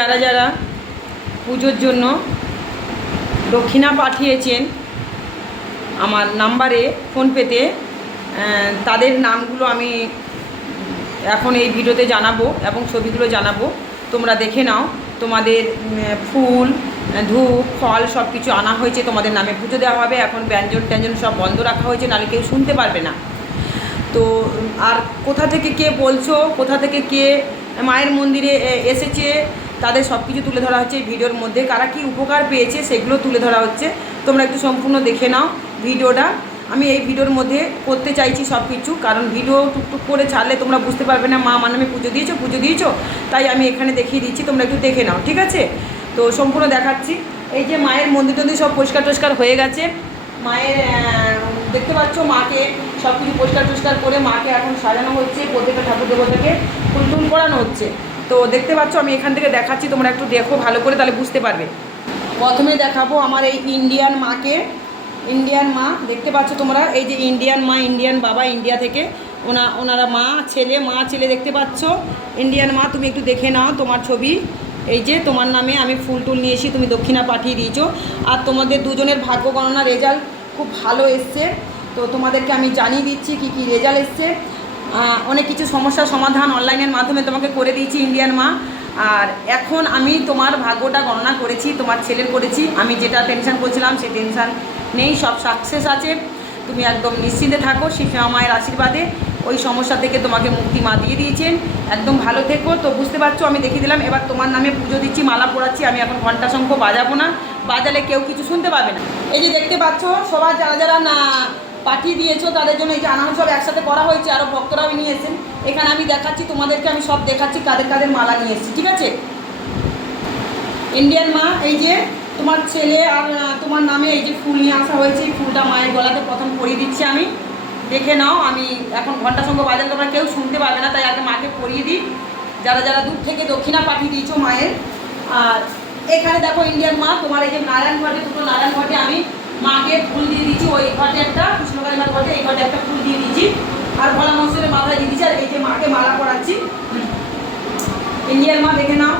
যারা যারা পুজোর জন্য দক্ষিণা পাঠিয়েছেন আমার নাম্বারে ফোনপেতে তাদের নামগুলো আমি এখন এই ভিডিওতে জানাব এবং ছবিগুলো জানাব। তোমরা দেখে নাও। তোমাদের ফুল, ধূপ, ফল সব কিছু আনা হয়েছে। তোমাদের নামে পুজো দেওয়া হবে। এখন ব্যঞ্জন ট্যাঞ্জন সব বন্ধ রাখা হয়েছে। নাহলে কেউ শুনতে পারবে না। তো, আর কোথা থেকে কে বলছো? কোথা থেকে কে মায়ের মন্দিরে এসেছে? তাদের সব কিছু তুলে ধরা হচ্ছে এই ভিডিওর মধ্যে। কারা কি উপকার পেয়েছে সেগুলো তুলে ধরা হচ্ছে। তোমরা একটু সম্পূর্ণ দেখে নাও ভিডিওটা। আমি এই ভিডিওর মধ্যে করতে চাইছি সব কিছু কারণ ভিডিও টুকটুক করে ছাড়লে তোমরা বুঝতে পারবে না, মা মানে পুজো দিয়েছ পুজো দিয়েছ, তাই আমি এখানে দেখিয়ে দিচ্ছি, তোমরা একটু দেখে নাও, ঠিক আছে? তো সম্পূর্ণ দেখাচ্ছি। এই যে মায়ের মন্দির টন্দির সব পরিষ্কার টরিষ্কার হয়ে গেছে। মায়ের দেখতে পাচ্ছ মাকে সব কিছু পরিষ্কার টরিষ্কার করে মাকে এখন সাজানো হচ্ছে, প্রত্যেকটা ঠাকুর দেবতাকে ফুল টুল করানো হচ্ছে। তো দেখতে পাচ্ছ, আমি এখান থেকে দেখাচ্ছি, তোমরা একটু দেখো, ভালো করে তাহলে বুঝতে পারবে। প্রথমে দেখাবো আমার এই ইন্ডিয়ান মাকে। ইন্ডিয়ান মা, দেখতে পাচ্ছ তোমরা, এই যে ইন্ডিয়ান মা ইন্ডিয়ান বাবা ইন্ডিয়া থেকে। ওনা, ওনারা মা, ছেলে মা, ছেলে দেখতে পাচ্ছ। ইন্ডিয়ান মা, তুমি একটু দেখে নাও তোমার ছবি। এই যে তোমার নামে আমি ফুল টুল নিয়ে এসি তুমি দক্ষিণা পাঠিয়ে দিয়েছ। আর তোমাদের দুজনের ভাগ্য গণনা রেজাল্ট খুব ভালো এসছে। তো তোমাদেরকে আমি জানিয়ে দিচ্ছি কি কি রেজাল্ট এসছে। অনেক কিছু সমস্যার সমাধান অনলাইনের মাধ্যমে তোমাকে করে দিয়েছি ইন্ডিয়ান মা। আর এখন আমি তোমার ভাগ্যটা গণনা করেছি, তোমার ছেলের করেছি। আমি যেটা টেনশন করছিলাম সেই টেনশন নেই, সব সাকসেস আছে। তুমি একদম নিশ্চিন্তে থাকো শিফা মায়ের আশীর্বাদে ওই সমস্যা থেকে তোমাকে মুক্তি মা দিয়ে দিয়েছেন। একদম ভালো থেকো। তো বুঝতে পারছ, আমি দেখিয়ে দিলাম, এবার তোমার নামে পুজো দিচ্ছি, মালা পড়াচ্ছি আমি এখন ঘণ্টা শঙ্খ বাজাবো না। বাজালে কেউ কিছু শুনতে পাবে না। এই যে দেখতে পাচ্ছ, সবার যারা যারা না পাঠিয়ে দিয়েছ, তাদের জন্য এই যে আনানো সব একসাথে করা হয়েছে আরও ভক্তরাও নিয়ে এখানে আমি দেখাচ্ছি, তোমাদেরকে আমি সব দেখাচ্ছি, কাদের কাদের মালা নিয়ে এসেছি, ঠিক আছে? ইন্ডিয়ান মা, এই যে তোমার ছেলে আর তোমার নামে এই যে ফুল নিয়ে আসা হয়েছে, এই ফুলটা মায়ের গলাতে প্রথম পরিয়ে দিচ্ছি আমি। দেখে নাও, আমি এখন ঘণ্টা সঙ্গে বাজালে তোমরা কেউ শুনতে পারবে না, তাই আগে মাকে পরিয়ে দিই। যারা যারা দূর থেকে দক্ষিণা পাঠিয়ে দিয়েছ মায়ের। আর এখানে দেখো ইন্ডিয়ান মা, তোমার এই যে নারায়ণ ঘটে, দুটো নারায়ণ ঘটে আমি মাকে ফুল দিয়ে দিচ্ছি ওই ঘটে একটা কৃষ্ণকালী মার ঘটে এই ঘটে একটা ফুল দিয়ে দিচ্ছি আর ভোলা মশলের মাথায় দিয়ে দিচ্ছি আর এই যে মাকে মালা পড়াচ্ছি ইন্ডিয়ার মা দেখে নাও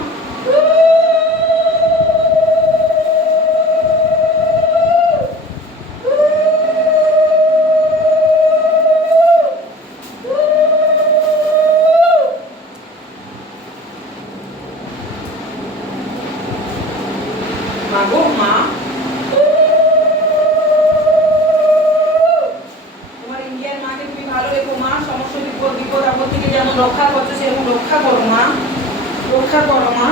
মা গো মা তোমার ইন্ডিয়ান মাকে তুমি ভালো রেখো মা সমস্ত বিপদ বিপদ আপদ থেকে যেমন রক্ষা করছ সেরকম রক্ষা করো মা রক্ষা করো মা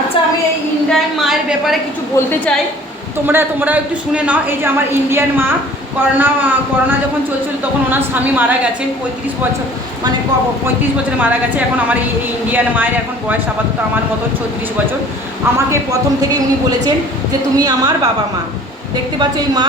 আচ্ছা আমি এই ইন্ডিয়ান মায়ের ব্যাপারে কিছু বলতে চাই তোমরা তোমরা একটু শুনে নাও এই যে আমার ইন্ডিয়ান মা করোনা করোনা যখন চলছিল তখন ওনার স্বামী মারা গেছেন পঁয়ত্রিশ বছর মানে পঁয়ত্রিশ বছরে মারা গেছে। এখন আমার এই ইন্ডিয়ান মায়ের এখন বয়স আপাতত আমার মতন ছত্রিশ বছর। আমাকে প্রথম থেকেই উনি বলেছেন যে, তুমি আমার বাবা মা। দেখতে পাচ্ছ এই মা,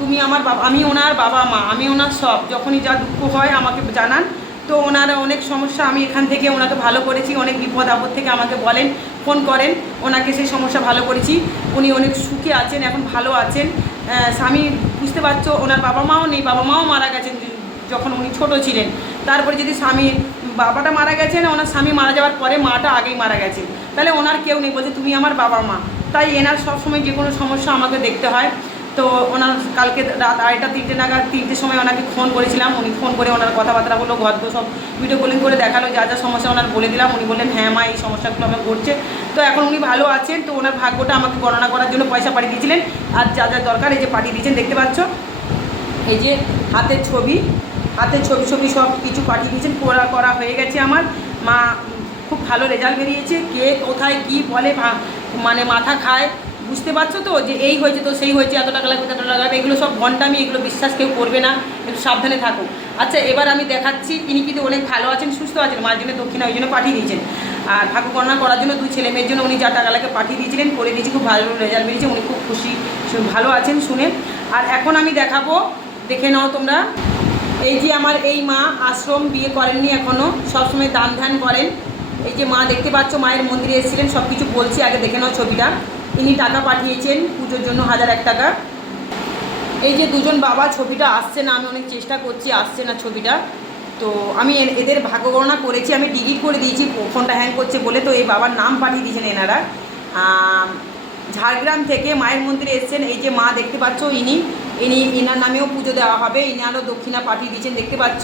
তুমি আমার বাবা আমি ওনার বাবা মা, আমি ওনার সব। যখনই যা দুঃখ হয় আমাকে জানান। তো ওনার অনেক সমস্যা, আমি এখান থেকে ওনাকে ভালো করেছি, অনেক বিপদ আপদ থেকে আমাকে বলেন, ফোন করেন, ওনাকে সেই সমস্যা ভালো করেছি। উনি অনেক সুখে আছেন, এখন ভালো আছেন। স্বামী, বুঝতে পারছ, ওনার বাবা মাও নেই বাবা মাও মারা গেছেন যখন উনি ছোট ছিলেন, তারপরে যদি স্বামী, বাবাটা মারা গেছেন ওনার স্বামী মারা যাওয়ার পরে মাটা আগেই মারা গেছে। তাহলে ওনার কেউ নেই, বলছে তুমি আমার বাবা মা। তাই এনার সবসময় যে কোনো সমস্যা আমাকে দেখতে হয়। তো ওনার কালকে রাত আড়াইটা, তিনটে নাগাদ, তিনটের সময় ওনাকে ফোন করেছিলাম। উনি ফোন করে ওনার কথাবার্তা হলো গদ্য সব ভিডিও কলিং করে দেখাল, যা যা সমস্যা ওনার বলে দিলাম। উনি বললেন হ্যাঁ মা, এই সমস্যাগুলো আমার ঘটছে। তো এখন উনি ভালো আছেন। তো ওনার ভাগ্যটা আমাকে গণনা করার জন্য পয়সা পাঠিয়ে দিয়েছিলেন। আর যা যা দরকার এই যে পাঠিয়ে দিয়েছেন, দেখতে পাচ্ছ? এই যে হাতের ছবি হাতের ছবি ছবি সব কিছু পাঠিয়ে দিয়েছেন করা করা হয়ে গেছে আমার। মা খুব ভালো রেজাল্ট বেরিয়েছে, কে কোথায় কি বলে মানে মাথা খায়। বুঝতে পারছ তো যে এই হয়েছে তো সেই হয়েছে, এত টাকা লাগবে এত টাকা লাগবে, এগুলো সব ঘন্টামি এগুলো বিশ্বাস কেউ করবে না, একটু সাবধানে থাকো। আচ্ছা এবার আমি দেখাচ্ছি তিনি কিন্তু অনেক ভালো আছেন, সুস্থ আছেন, মার জন্য দক্ষিণা ওই জন্য পাঠিয়ে দিয়েছেন। আর গণনা করার জন্য দুই ছেলে মেয়ের জন্য উনি যা টাকা লাগে পাঠিয়ে দিয়েছিলেন, করে দিয়েছি, খুব ভালো রেজাল্ট বেরিয়েছে, উনি খুব খুশি ভালো আছেন শুনে। আর এখন আমি দেখাবো, দেখে নাও তোমরা। এই যে আমার এই মা আশ্রম বিয়ে করেননি এখনও সবসময় দান ধ্যান করেন। এই যে মা দেখতে পাচ্ছ, মায়ের মন্দিরে এসেছিলেন সব কিছু বলছি, আগে দেখে নাও ছবিটা। ইনি টাকা পাঠিয়েছেন, পুজোর জন্য হাজার এক টাকা। এই যে দুজন বাবা, ছবিটা আসছে না, আমি অনেক চেষ্টা করছি, আসছে না ছবিটা। তো আমি এদের ভাগ্য গণনা করেছি, আমি ডিলিট করে দিয়েছি, ফোনটা হ্যাং করছে বলে, তো এই বাবার নাম পাঠিয়ে দিয়েছেন এনারা। ঝাড়গ্রাম থেকে মায়ের মন্দিরে এসেছেন। এই যে মা দেখতে পাচ্ছ ইনি। ইনি, ইনার নামেও পুজো দেওয়া হবে। ইনারও দক্ষিণা পাঠিয়ে দিয়েছেন, দেখতে পাচ্ছ।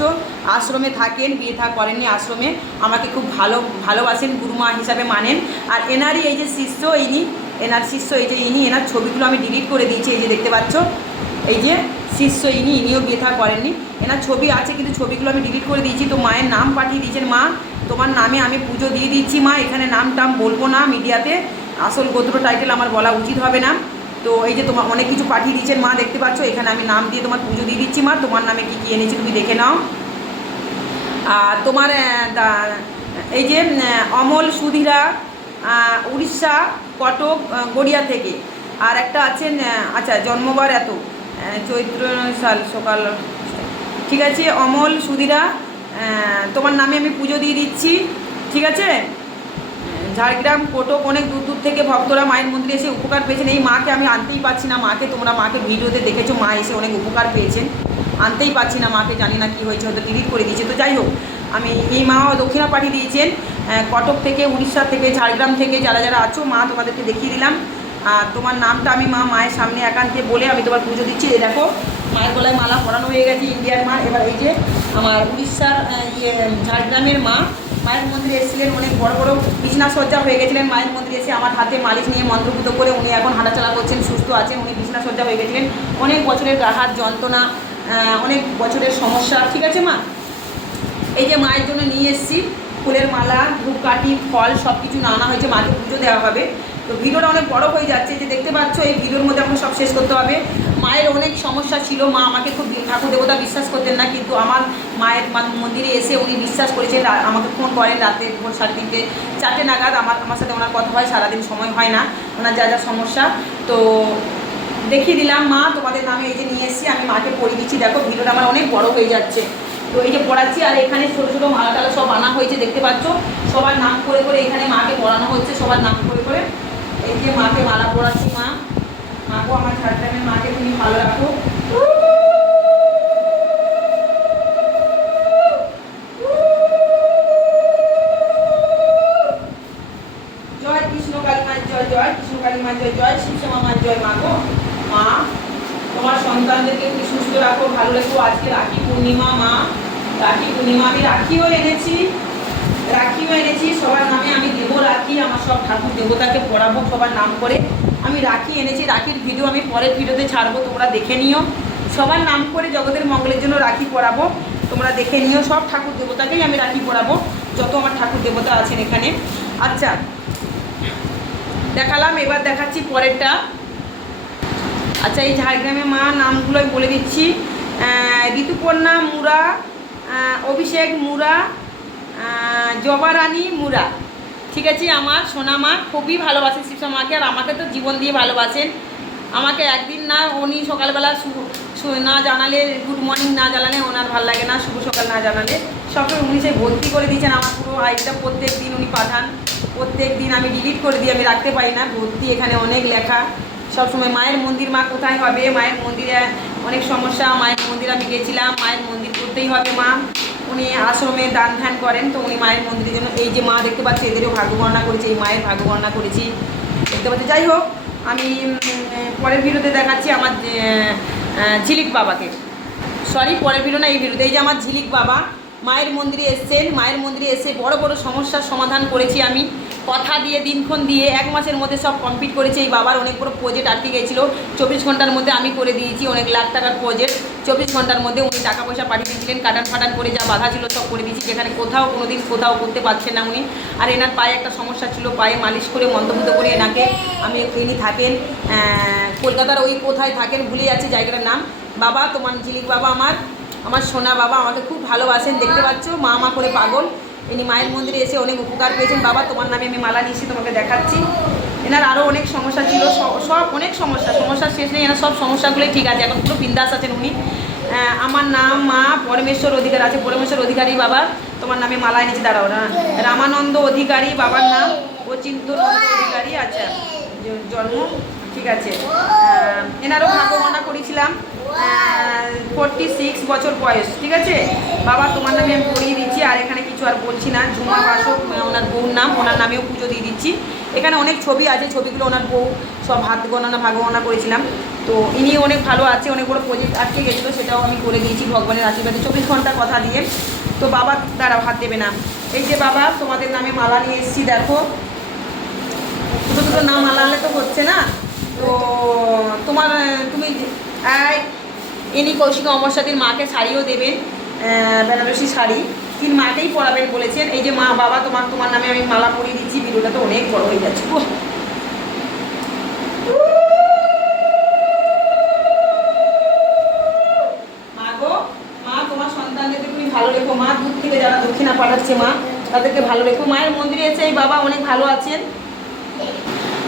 আশ্রমে থাকেন, বিয়ে থা করেননি আশ্রমে। আমাকে খুব ভালো, ভালোবাসেন, গুরুমা হিসাবে মানেন। আর এনারই এই যে শিষ্য ইনি, এনার শিষ্য এই যে ইনি, এনার ছবিগুলো আমি ডিলিট করে দিয়েছি, এই যে দেখতে পাচ্ছ। এই যে শিষ্য ইনি, ইনিও বিয়ে থা করেননি। এনার ছবি আছে, কিন্তু ছবিগুলো আমি ডিলিট করে দিয়েছি। তো মায়ের নাম পাঠিয়ে দিয়েছেন মা। তোমার নামে আমি পুজো দিয়ে দিচ্ছি মা। এখানে নাম টাম বলব না মিডিয়াতে। আসল গোত্র টাইটেল আমার বলা উচিত হবে না। তো এই যে তোমার অনেক কিছু পাঠিয়ে দিয়েছেন মা, দেখতে পাচ্ছ, এখানে আমি নাম দিয়ে তোমার পুজো দিয়ে দিচ্ছি মা। তোমার নামে কী কী এনেছি তুমি দেখে নাও। আর তোমার এই যে অমল, সুধীরা উড়িষ্যা, কটক গড়িয়া থেকে। আর একটা আছেন আচ্ছা জন্মবার এত চৈত্র সাল, সকাল ঠিক আছে, অমল, সুধীরা তোমার নামে আমি পুজো দিয়ে দিচ্ছি। ঠিক আছে? ঝাড়গ্রাম, কোটক অনেক দূর দূর থেকে ভক্তরা মায়ের মন্দিরে এসে উপকার পেয়েছেন। এই মাকে আমি আনতেই পারছি না। মাকে তোমরা মাকে ভিডিওতে দেখেছ, মা এসে অনেক উপকার পেয়েছেন। আনতেই পারছি না মাকে, জানি না কী হয়েছে, হয়তো ডিলিট করে দিয়েছে। তো যাই হোক, আমি এই মা দক্ষিণা পাঠিয়ে দিয়েছেন। কটক থেকে, উড়িষ্যা থেকে, ঝাড়গ্রাম থেকে যারা যারা আছো, মা তোমাদেরকে দেখিয়ে দিলাম। আর তোমার নামটা আমি মা মায়ের সামনে একান্তে বলে আমি তোমার পুজো দিচ্ছি। এই দেখো, মায়ের গলায় মালা পরানো হয়ে গেছে ইন্ডিয়ার মা। এবার এই যে আমার উড়িষ্যার ইয়ে ঝাড়গ্রামের মা মায়ের মন্দিরে এসেছিলেন, অনেক বড় বড় বিছনা সজ্জা হয়ে গেছিলেন। মায়ের মন্দিরে এসে আমার হাতে মালিশ নিয়ে মন্ত্রপুত করে উনি এখন হাঁটাচলা করছেন, সুস্থ আছেন, উনি বিছনা সজ্জা হয়ে গেছিলেন। অনেক বছরের গাহার যন্ত্রণা অনেক বছরের সমস্যা। ঠিক আছে, মা? এই যে মায়ের জন্য নিয়ে এসেছি, ফুলের মালা, ধূপকাঠি, ফল সব কিছু নানা হয়েছে, মাকে পুজো দেওয়া হবে। তো ভিডিওটা অনেক বড় হয়ে যাচ্ছে, যে দেখতে পাচ্ছ, এই ভিডিওর মধ্যে আমাকে সব শেষ করতে হবে। মায়ের অনেক সমস্যা ছিল, মা আমাকে খুব ঠাকুর দেবতা বিশ্বাস করতেন না, কিন্তু আমার মায়ের মন্দিরে এসে উনি বিশ্বাস করেছেন আমাকে ফোন করেন রাতে ভোর সাড়ে তিনটে, চারটে নাগাদ আমার আমার সাথে ওনার কথা হয়, সারাদিন সময় হয় না, ওনার যা যা সমস্যা, তো দেখিয়ে দিলাম, মা, তোমাদের নামে এই যে নিয়ে এসেছি, আমি মাকে পড়ে দিচ্ছি, দেখো ভিডিওটা আমার অনেক বড় হয়ে যাচ্ছে। তো এই যে পড়াচ্ছি, আর এখানে ছোটো ছোটো মালা টালা সব আনা হয়েছে, দেখতে পাচ্ছ? সবার নাম করে করে এখানে মাকে পড়ানো হচ্ছে, সবার নাম করে করে এই যে মাকে মালা পড়াচ্ছি মা। মাকেও আমার ঝাড়গ্রামের মাকে তুমি ভালো রাখো। জয় কৃষ্ণ কালী জয় কৃষ্ণ কালী জয় জয় শিবশ্যামা মার জয় মা গো মা, তোমার সন্তানদেরকে তুমি সুস্থ রাখো, ভালো রেখো। আজকে রাখি পূর্ণিমা, মা। রাখি পূর্ণিমা, আমি রাখিও এনেছি। রাখিও এনেছি, সবার নামে আমি দেবো রাখি। আমার সব ঠাকুর দেবতাকে পড়াবো, সবার নাম করে। আমি রাখি এনেছি, রাখির ভিডিও আমি পরের ভিডিওতে ছাড়বো, তোমরা দেখে নিও। সবার নাম করে জগতের মঙ্গলের জন্য রাখি পড়াবো তোমরা দেখে নিও, সব ঠাকুর দেবতাকেই আমি রাখি পড়াবো যত আমার ঠাকুর দেবতা আছেন এখানে। আচ্ছা দেখালাম, এবার দেখাচ্ছি পরেরটা। আচ্ছা এই ঝাড়গ্রামে মা নামগুলোই বলে দিচ্ছি। ঋতুপর্ণা মুরা অভিষেক মুরা জবা রানী মুরা। ঠিক আছে, আমার সোনা মা খুবই ভালোবাসেন শিবসা মাকে আর আমাকে তো জীবন দিয়ে ভালোবাসেন। আমাকে একদিন না উনি সকালবেলা না জানালে গুড মর্নিং না জানালে ওনার ভালো লাগে না, শুভ সকাল না জানালে। সবসময় উনি সেই ভর্তি করে দিয়েছেন আমার পুরো আইডিটা, প্রত্যেক দিন উনি পাঠান। প্রত্যেক দিন আমি ডিলিট করে দিই, আমি রাখতে পারি না। ভর্তি এখানে অনেক লেখা। সবসময় মায়ের মন্দির মা কোথায় হবে? মায়ের মন্দিরে অনেক সমস্যা। মায়ের মন্দির আমি গেছিলাম, মায়ের মন্দির করতেই হবে মা। উনি আশ্রমে দান ধ্যান করেন, তো উনি মায়ের মন্দিরের জন্য এই যে মা দেখতে পাচ্ছি, এদেরও ভাগ্য গণনা করেছি, এই মায়ের ভাগ্য গণনা করেছি। দেখতে পাচ্ছি, যাই হোক, আমি পরের ভিডিওতে দেখাচ্ছি আমার ঝিলিক বাবাকে। সরি পরের ভিডিও না, এই ভিডিওতে এই যে আমার ঝিলিক বাবা, মায়ের মন্দিরে এসছেন, মায়ের মন্দিরে এসে বড় বড় সমস্যার সমাধান করেছি আমি। কথা দিয়ে, দিনক্ষণ দিয়ে, এক মাসের মধ্যে সব কমপ্লিট করেছি। এই বাবার অনেক বড় প্রজেক্ট আটকে গেছিল। চব্বিশ ঘণ্টার মধ্যে আমি করে দিয়েছি অনেক লাখ টাকার প্রজেক্ট চব্বিশ ঘণ্টার মধ্যে উনি টাকা পয়সা পাঠিয়ে দিয়েছিলেন কাটান ফাটান করে যা বাধা ছিল সব করে দিয়েছি, যেখানে কোথাও কোনো দিন কোথাও করতে পারছেন না উনি। আর এনার পায়ে একটা সমস্যা ছিল, পায়ে মালিশ করে মন্তব্য করে এনাকে। আমি ইনি থাকেন কলকাতার ওই কোথায় থাকেন ভুলে যাচ্ছি জায়গাটার নাম। বাবা, তোমার ঝিলিক বাবা আমার আমার সোনা বাবা আমাকে খুব ভালোবাসেন, দেখতে পাচ্ছ? মা মা করে পাগল। ইনি মায়ের মন্দিরে এসে অনেক উপকার পেয়েছেন। বাবা, তোমার নামে আমি মালা নিয়েছি তোমাকে দেখাচ্ছি। এনার আরও অনেক সমস্যা ছিল সব অনেক সমস্যা সমস্যার শেষ নেই, এনার সব সমস্যাগুলোই ঠিক আছে, এখন পুরো বিন্দাস আছেন উনি। আমার নাম মা পরমেশ্বর অধিকার আছে, পরমেশ্বর অধিকারী বাবা, তোমার নামে মালা এনেছি দাঁড়াও, না? রামানন্দ অধিকারী বাবার নাম ও চিন্তনন্দ অধিকারী আচ্ছা জন্ম, ঠিক আছে। এনারও ভাগ্য করেছিলাম ফোরটি সিক্স বছর বয়স, ঠিক আছে? বাবা, তোমার নামে আমি পড়িয়ে দিচ্ছি, আর এখানে কিছু আর বলছি না। ঝুমা বাসক ওনার বউর নাম, ওনার নামেও পুজো দিয়ে দিচ্ছি। এখানে অনেক ছবি আছে, ছবিগুলো ওনার বউ সব হাত গণনা, ভাগ গণনা করেছিলাম। তো ইনি অনেক ভালো আছে, অনেক বড় প্রজেক্ট আটকে গেছিল, সেটাও আমি করে দিয়েছি ভগবানের আশীর্বাদে। চব্বিশ ঘণ্টার কথা দিয়ে। তো বাবা, দাঁড়াও, হাত দেবে না। এই যে বাবা, তোমাদের নামে মালা নিয়ে এসেছি, দেখো। দুটো দুটো নাম আলাদা তো হচ্ছে না। তো তোমার তুমি ইনি কৌশিকা অমরসাদীর মাকে শাড়িও দেবেন বেনারসি শাড়ি। তিন মাকেই পরাবেন বলেছেন, এই যে মা, বাবা, তোমার তোমার নামে আমি মালা পরিয়ে দিচ্ছি, ভিডিওটা তো অনেক বড় হয়ে যাচ্ছে। ভালো মা থেকে যারা পাঠাচ্ছে মা, তাদেরকে ভালো মায়ের মন্দিরে এসে এই বাবা অনেক ভালো আছেন।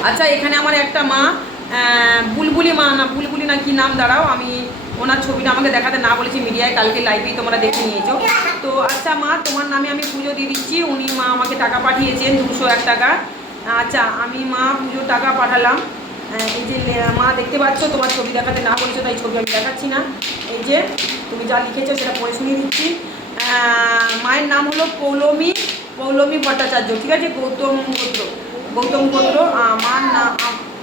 আচ্ছা এখানে আমার একটা মা বুলবুলি মা না, বুলবুলি না কি নাম, দাঁড়াও, আমি ওনার ছবিটা আমাকে দেখাতে না বলেছি মিডিয়ায় কালকে লাইভেই তোমরা দেখে নিয়েছো। তো আচ্ছা মা তোমার নামে আমি পুজো দিয়ে দিচ্ছি। উনি মা আমাকে টাকা পাঠিয়েছেন দুশো এক টাকা। আচ্ছা আমি মা পুজোর টাকা পাঠালাম। এই যে মা দেখতে পাচ্ছ তোমার ছবি দেখাতে না বলেছ তাই ছবি আমি দেখাচ্ছি না। এই যে তুমি যা লিখেছো সেটা পড়ে শুনিয়ে দিচ্ছি। মায়ের নাম হলো পৌলমী পৌলমী ভট্টাচার্য ঠিক আছে? গৌতম গোত্র গৌতম গোত্র আহ, মার নাম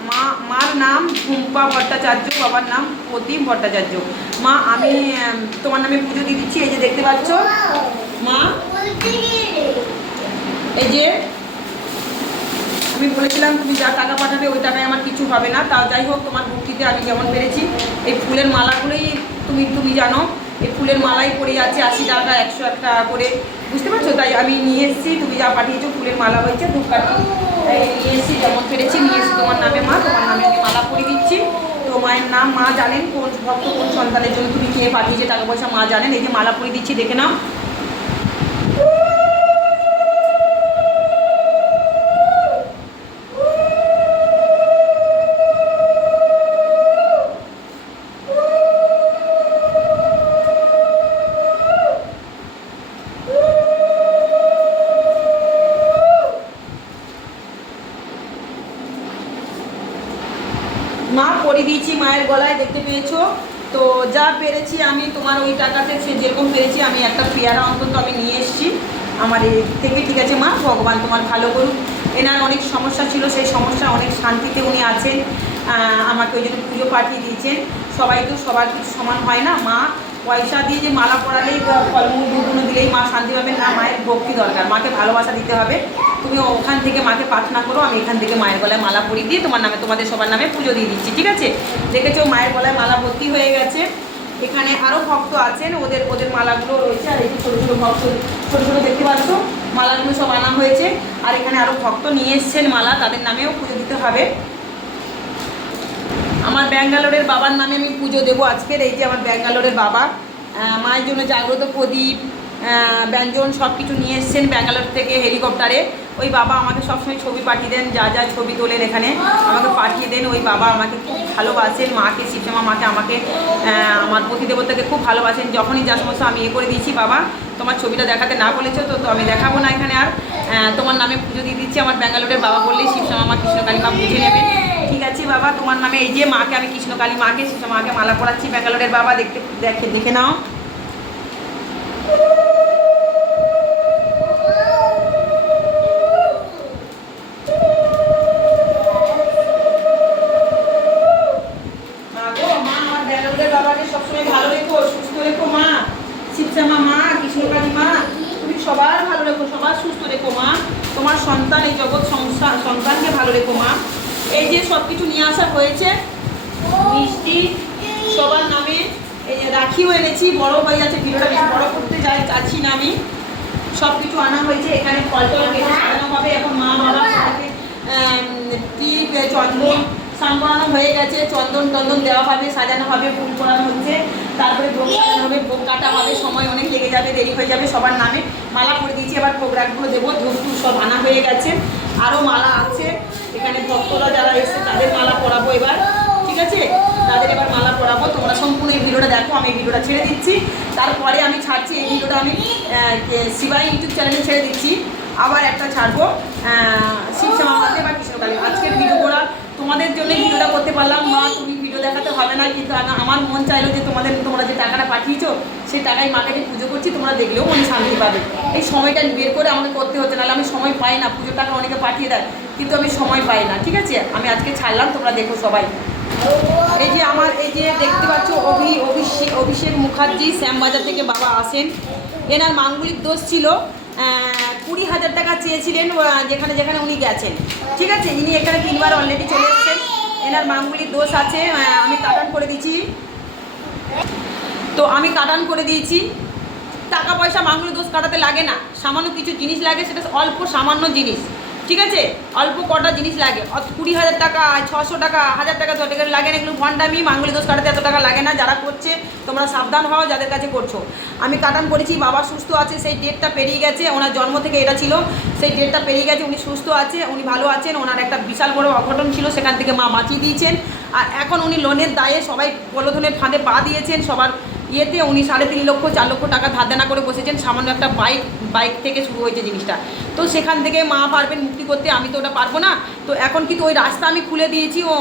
মা, মার নাম ঝুম্পা ভট্টাচার্য, বাবার নাম প্রতিম ভট্টাচার্য। মা, আমি তোমার নামে পুজো দিয়ে দিচ্ছি, এই যে দেখতে পাচ্ছ। মা, এই যে, আমি বলেছিলাম তুমি যা টাকা পাঠাবে, ওই টাকায় আমার কিছু হবে না। তা যাই হোক, তোমার ভক্তিতে আমি যেমন পেরেছি। এই ফুলের মালাগুলোই তুমি তুমি জানো, এই ফুলের মালাই পড়ে যাচ্ছে আশি টাকা, একশো এক টাকা করে। বুঝতে পারছ? তাই আমি নিয়ে এসেছি, তুমি যা পাঠিয়েছো, ফুলের মালা হয়েছে, ধূপকাঠি। নিয়ে এসেছি যেমন ফেলেছি নিয়ে তোমার নামে মা, তোমার নামে আমি মালা পরিয়ে দিচ্ছি। তো মায়ের নাম মা জানেন, কোন ভক্ত কোন সন্তানের জন্য তুমি কে পাঠিয়েছে টাকা পয়সা মা জানেন। এই যে মালা পরিয়ে দিচ্ছি, দেখে নাও মা পরিয়ে দিয়েছি মায়ের গলায় দেখতে পেয়েছ। তো যা পেরেছি আমি তোমার ওই টাকাতে সে যেরকম পেরেছি, আমি একটা পেয়ারা অন্তত আমি নিয়ে এসেছি। আমার এই থেকে ঠিক আছে মা, ভগবান তোমার ভালো করুক। এনার অনেক সমস্যা ছিল, সেই সমস্যা অনেক শান্তিতে উনি আছেন আমাকে ওই জন্য পুজো পাঠিয়ে দিয়েছেন। সবাই তো সবার কিছু সমান হয় না। মা পয়সা দিয়ে যে মালা পরালেই ফলমূল দুগুলো দিলেই মা শান্তি পাবেন না, মায়ের ভক্তি দরকার। মাকে ভালোবাসা দিতে হবে। তুমি ওখান থেকে মাকে প্রার্থনা করো, আমি এখান থেকে মায়ের গলায় মালা পরিয়ে দিয়ে তোমার নামে, তোমাদের সবার নামে পুজো দিয়ে দিচ্ছি, ঠিক আছে? দেখেছ, মায়ের গলায় মালা ভর্তি হয়ে গেছে। এখানে আরও ভক্ত আছেন, ওদের ওদের মালাগুলো রয়েছে, আর এই ছোটো ছোটো ভক্ত, ছোটো ছোটো দেখতে পাচ্ছ, মালাগুলো সব আনা হয়েছে। আর এখানে আরও ভক্ত নিয়ে এসছেন মালা, তাদের নামেও পুজো দিতে হবে। আমার ব্যাঙ্গালোরের বাবার নামে আমি পুজো দেবো আজকের, এই যে আমার ব্যাঙ্গালোরের বাবা। মায়ের জন্য জাগ্রত প্রদীপ ব্যঞ্জন সব কিছু নিয়ে এসছেন ব্যাঙ্গালোর থেকে হেলিকপ্টারে। ওই বাবা আমাকে সবসময় ছবি পাঠিয়ে দেন, যা যা ছবি তোলেন এখানে, আমাকে পাঠিয়ে দেন। ওই বাবা আমাকে খুব ভালোবাসেন, মাকে, শিবশ্যামা মাকে আমাকে আমার প্রতিদেবতাকে খুব ভালোবাসেন। যখনই যা সমস্যা আমি এ করে দিয়েছি, বাবা, তোমার ছবিটা দেখাতে না বলেছ তো তো আমি দেখাবো না এখানে আর। তোমার নামে পুজো দিয়ে দিচ্ছি আমার ব্যাঙ্গালোরের বাবা বললেই শিবশ্যামা মা কৃষ্ণকালী মা বুঝে নেবেন। ঠিক আছে বাবা, তোমার নামে এই যে মাকে আমি কৃষ্ণকালী মাকে শিশু মাকে মালা পরাচ্ছি ব্যাঙ্গালোরের বাবা, দেখতে, দেখে দেখে নাও মা গো মা আমার ব্যাঙ্গালোরের বাবাকে সবসময় ভালো রেখো সুস্থ রেখো মা শিবশ্যামা মা কৃষ্ণকালী মা তুমি সবার ভালো রেখো সবার সুস্থ রেখো মা তোমার সন্তান এই জগৎ সংসার সন্তানকে ভালো রেখো মা এই যে সব কিছু নিয়ে আসা হয়েছে মিষ্টি সবার নামে এই যে এনেছি বড় হয়ে যাচ্ছে ভিডিওটা বেশি বড় করতে যাই চাচ্ছি না আমি। সব কিছু আনা হয়েছে, এখানে ফল টল কেটে সাজানো হবে। এখন মা বাবা টিপ, চন্দন স্নান করানো হয়ে গেছে। চন্দন টন্দন দেওয়া হবে, সাজানো হবে, ফুল করানো হচ্ছে। তারপরে ভোগ সাজানো হবে, ভোগ কাটা হবে, সময় অনেক লেগে যাবে, দেরি হয়ে যাবে, সবার নামে মালা করে দিয়েছি। এবার প্রোগ্রামগুলো দেবো ধূপ টুপ সব আনা হয়ে গেছে। আরও মালা আছে, এখানে ভক্তরা যারা এসছে, তাদের মালা পরাবো এবার। আছে? তাদের এবার মালা পরাবো। তোমরা সম্পূর্ণ এই ভিডিওটা দেখো, আমি এই ভিডিওটা ছেড়ে দিচ্ছি। তারপরে আমি ছাড়ছি এই ভিডিওটা আমি শিবাই ইউটিউব চ্যানেলে ছেড়ে দিচ্ছি। আবার একটা ছাড়বো শিবশ্যামা মাতে বা কৃষ্ণকালী আজকের ভিডিওটা তোমাদের জন্য ভিডিওটা করতে পারলাম। মা, তুমি ভিডিও দেখাতে হবে না, কিন্তু আমার মন চাইলো যে তোমাদের, তোমরা যে টাকাটা পাঠিয়েছো, সেই টাকায় মাকে যে পুজো করছি, তোমরা দেখলেও মনে শান্তি পাবে। এই সময়টা বের করে আমাকে করতে হচ্ছে, নাহলে আমি সময় পাই না। পুজোর টাকা অনেকে পাঠিয়ে দেয়, কিন্তু আমি সময় পাই না, ঠিক আছে? আমি আজকে ছাড়লাম, তোমরা দেখো সবাই। এই যে আমার, এই যে দেখতে পাচ্ছ অভি অভিষেক অভিষেক মুখার্জি শ্যামবাজার থেকে বাবা আসেন। এনার মাঙ্গলিক দোষ ছিল কুড়ি হাজার টাকা চেয়েছিলেন যেখানে যেখানে উনি গেছেন। ঠিক আছে? ইনি এখানে তিনবার অলরেডি চলে এসেছেন। এনার মাঙ্গলিক দোষ আছে আমি কাটান করে দিচ্ছি। তো আমি কাটান করে দিয়েছি। টাকা পয়সা মাঙ্গলিক দোষ কাটাতে লাগে না। সামান্য কিছু জিনিস লাগে, সেটা অল্প সামান্য জিনিস। ঠিক আছে? অল্প কটা জিনিস লাগে। কুড়ি হাজার টাকা, ছশো টাকা, হাজার টাকা, দশ টাকা লাগে না। এগুলো ভণ্ডামি, মাঙ্গলিক দোষ কাটাতে এত টাকা লাগে না। যারা করছে, তোমরা সাবধান হও, যাদের কাছে করছ। আমি কাটান করেছি, বাবা সুস্থ আছে, সেই ডেটটা পেরিয়ে গেছে, ওনার জন্ম থেকে এটা ছিল। সেই ডেটটা পেরিয়ে গেছে, উনি সুস্থ আছে, উনি ভালো আছেন, ওনার একটা বিশাল বড় অঘটন ছিল, সেখান থেকে মা বাঁচিয়ে দিয়েছেন। আর এখন উনি লোনের দায়ে সবাই প্রলোধনের ফাঁদে পা দিয়েছেন, সবার ইয়েতে উনি সাড়ে তিন লক্ষ, চার লক্ষ টাকা ধার দেনা করে বসেছেন। সামান্য একটা বাইক বাইক থেকে শুরু হয়েছে জিনিসটা। তো সেখান থেকে মা পারবেন মুক্তি করতে, আমি তো ওটা পারব না। তো এখন কিন্তু ওই রাস্তা আমি খুলে দিয়েছি, ও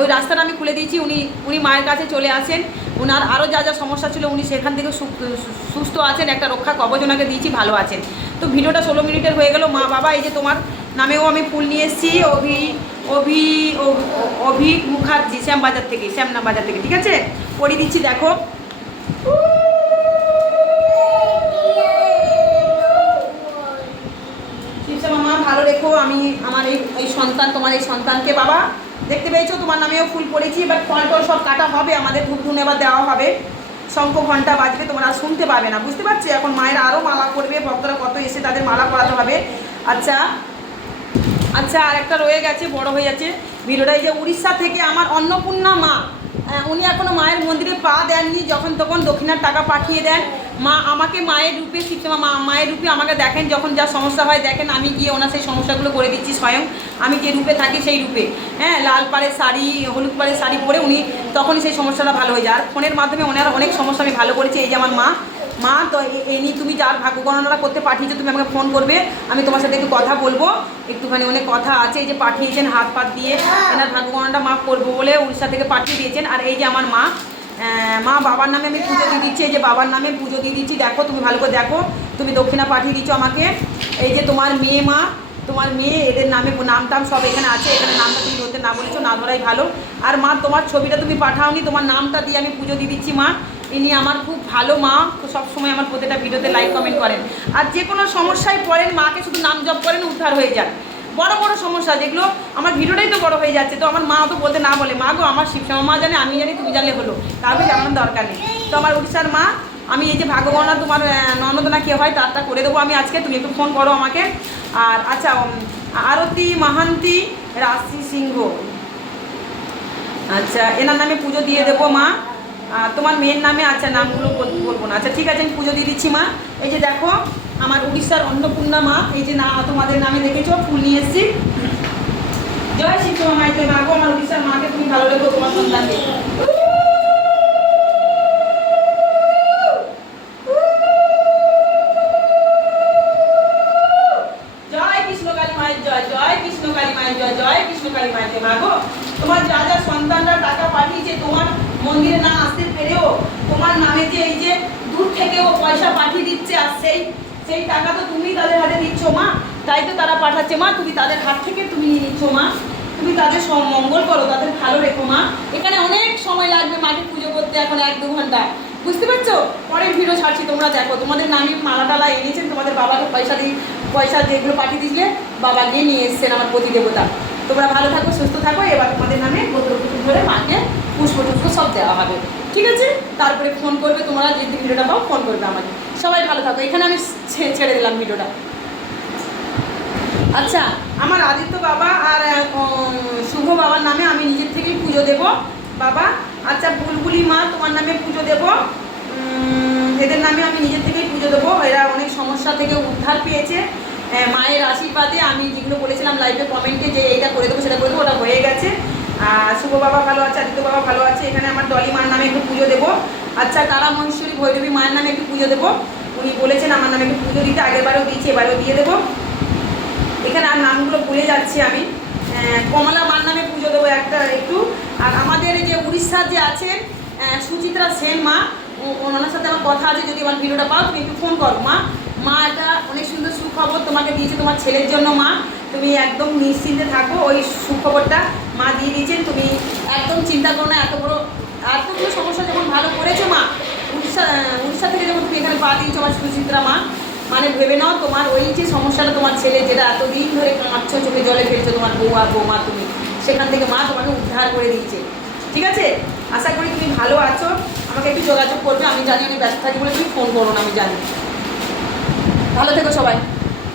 ওই রাস্তাটা আমি খুলে দিয়েছি, উনি উনি মায়ের কাছে চলে আসেন। ওনার আরও যা যা সমস্যা ছিল, উনি সেখান থেকে সুস্থ আছেন, একটা রক্ষা কবচ ওনাকে দিয়েছি, ভালো আছেন। তো ভিডিওটা ষোলো মিনিটের হয়ে গেল। মা, বাবা, এই যে তোমার নামেও আমি ফুল নিয়ে এসেছি, অভি অভি অভি মুখার্জি, শ্যামবাজার থেকে, শ্যামনা বাজার থেকে, ঠিক আছে? পড়িয়ে দিচ্ছি দেখো। ভালো রেখো। আমি আমার এই এই সন্তান, তোমার এই সন্তানকে, বাবা, দেখতে পেয়েছ? তোমার নামেও ফুল পড়েছি এবার ফল টল সব কাটা হবে, আমাদের ধূপ এবার দেওয়া হবে। শঙ্খ ঘণ্টা বাজবে, তোমরা শুনতে পাবে না, বুঝতে পারছি? এখন মায়ের আরও মালা করবে ভক্তরা কত এসে তাদের মালা করাতে হবে। আচ্ছা আচ্ছা আর একটা রয়ে গেছে, বড় হয়ে যাচ্ছে। এই যে উড়িষ্যা থেকে আমার অন্নপূর্ণা মা। উনি এখনও মায়ের মন্দিরে পা দেননি। যখন তখন দক্ষিণার টাকা পাঠিয়ে দেন। মা আমাকে মায়ের রূপে শিবসমা মা, মায়ের রূপে আমাকে দেখেন, যখন যা সমস্যা হয় দেখেন, আমি গিয়ে ওনার সেই সমস্যাগুলো করে দিচ্ছি স্বয়ং। আমি যে রূপে থাকি সেই রূপে। হ্যাঁ লাল পাড়ের শাড়ি, হলুদ পাড়ের শাড়ি পরে উনি তখনই সেই সমস্যাটা ভালো হয়ে যায়। আর ফোনের মাধ্যমে ওনার অনেক সমস্যা আমি ভালো করেছি। এই যে আমার মা মা, তো এই নিয়ে তুমি যার ভাগ্য গণনাটা করতে পাঠিয়েছো, তুমি আমাকে ফোন করবে। আমি তোমার সাথে একটু কথা বলব। একটুখানি অনেক কথা আছে, এই যে পাঠিয়েছেন হাত পাত দিয়ে, এনার ভাগ্য গণনাটা মা করব বলে উড়িষ্যা থেকে পাঠিয়ে দিয়েছেন। আর এই যে আমার মা মা বাবার নামে আমি পুজো দিয়ে দিচ্ছি, এই যে বাবার নামে পুজো দিয়ে দিচ্ছি। দেখো, তুমি ভালো করে দেখো, তুমি দক্ষিণা পাঠিয়ে দিচ্ছ আমাকে। এই যে তোমার মেয়ে মা, তোমার মেয়ে, এদের নামে নাম টাম সব এখানে আছে, এখানে নামটা তুমি ধরতে না বলেছ, না ধরাই ভালো। আর মা, তোমার ছবিটা তুমি পাঠাওনি, তোমার নামটা দিয়ে আমি পুজো দিয়ে দিচ্ছি, মা। ইনি আমার খুব ভালো মা সবসময় আমার প্রতিটা ভিডিওতে লাইক কমেন্ট করেন। আর যে কোনো সমস্যায় পড়েন মাকে শুধু নাম জপ করেন উদ্ধার হয়ে যান। বড় বড় সমস্যা যেগুলো আমার ভিডিওটাই তো বড় হয়ে যাচ্ছে তো আমার মা তো বলতে না বলে মা গো আমার শিবশ্যামা মা জানে আমি জানি তুমি জানলে হলো তাহলে জানানোর দরকার নেই। তো আমার উড়িষ্যার মা আমি এই যে ভাগ্যগণনা তোমার আহ, ননদ না কে হয় তারটা করে দেবো আমি আজকে তুমি একটু ফোন করো আমাকে। আর আচ্ছা আরতি মাহান্তি রাশি সিংহ। আচ্ছা এনার নামে পুজো দিয়ে দেবো মা। তোমার মেয়ের নামে আচ্ছা নামগুলো বল- বলব না। আচ্ছা ঠিক আছে, আমি পুজো দিয়ে দিচ্ছি, মা। এই যে দেখো, আমার উড়িষ্যার অন্নপূর্ণা মা, এই যে না, তোমাদের নামে দেখেছ, ফুল নিয়ে এসেছি। জয় শিব জয় মাগো আমার উড়িষ্যার মাকে তুমি ভালো রেখো, তোমার সন্তানকে জয় কৃষ্ণ কালী মায়ের জয় জয় কৃষ্ণ কালী মায়ের জয় জয় কৃষ্ণ কালী মায়ের জয় মাগো তোমার যা যা সন্তানরা টাকা পাঠিয়েছে, তোমার মন্দিরে না আসতে পেরেও, তোমার নামে যে এই যে দূর থেকেও পয়সা পাঠিয়ে দিচ্ছে আর সেই সেই টাকা তো তুমি তাদের হাতে দিচ্ছ মা। তাই তো তারা পাঠাচ্ছে। মা, তুমি তাদের হাত থেকে তুমি নিচ্ছ মা। তুমি তাদের মঙ্গল করো, তাদের ভালো রেখো মা। এখানে অনেক সময় লাগবে মাকে পুজো করতে এখন এক দু ঘণ্টা বুঝতে পারছ? পরের ভিডিও ছাড়ছি, তোমরা দেখো। তোমাদের নামে মালা টালা এনেছেন, তোমাদের বাবাকে পয়সা দিই পয়সা যেগুলো পাঠিয়ে দিলে বাবা গিয়ে নিয়ে এসছেন আমার প্রতি দেবতা। তোমরা ভালো থাকো, সুস্থ থাকো, এবার তোমাদের নামে গোত্র পুজো ধরে মাকে পুষ্প টুষ্প সব দেওয়া হবে। ঠিক আছে? তারপরে ফোন করবে তোমরা, যদি ভিডিওটা পাও ফোন করবে আমাকে। সবাই ভালো থাকো। এখানে আমি ছেড়ে দিলাম ভিডিওটা। আচ্ছা আমার আদিত্য বাবা আর শুভ বাবার নামে আমি নিজের থেকেই পুজো দেব। বাবা আচ্ছা বুলবুলি মা, তোমার নামে পুজো দেব। এদের নামে আমি নিজের থেকেই পুজো দেবো। এরা অনেক সমস্যা থেকে উদ্ধার পেয়েছে। মায়ের আশীর্বাদে আমি যেগুলো বলেছিলাম লাইভে কমেন্টে যে এইটা করে দেবো সেটা করে দেবো ওটা হয়ে গেছে। আর শুভ বাবা ভালো আছে আদিত্য বাবা ভালো আছে এখানে আমার ডলি মার নামে একটু পুজো দেবো। আচ্ছা তারা মহেশ্বরী ভৈরবী মায়ের নামে একটু পুজো দেবো। উনি বলেছেন আমার নামে একটু পুজো দিতে আগেরবারও দিয়েছি এবারেও দিয়ে দেবো। এখানে আর নামগুলো ভুলে যাচ্ছি আমি। কমলা মার নামে পুজো দেবো একটা একটু। আর আমাদের যে উড়িষ্যার যে আছেন আহ, সুচিত্রা সেন মা ওনার সাথে আমার কথা আছে যদি আমার ভিডিওটা পাও তুমি একটু ফোন করো মা। মা এটা অনেক সুন্দর সুখবর তোমাকে দিয়েছে তোমার ছেলের জন্য মা। তুমি একদম নিশ্চিন্তে থাকো, ওই সুখবরটা মা দিয়ে দিয়েছেন। তুমি একদম চিন্তা করো না, এত বড় এতগুলো সমস্যা যখন ভালো করেছ মা, উড়িষ্যা উড়িষ্যা থেকে যখন তুমি এখানে পা দিয়েছ আমার সুচিত্রা মা মানে ভেবে নাও তোমার ওই যে সমস্যাটা তোমার ছেলে, যেটা এতদিন ধরে কাঁদছো, চোখে জলে ফেলছো তোমার বৌমা বৌমা তুমি, সেখান থেকে মা তোমাকে উদ্ধার করে দিয়েছে। ঠিক আছে? আশা করি তুমি ভালো আছো। আমাকে একটু যোগাযোগ করবে, আমি জানি আমি ব্যস্ত থাকি বলে তুমি ফোন করো না, আমি জানি। ভালো থেকো সবাই।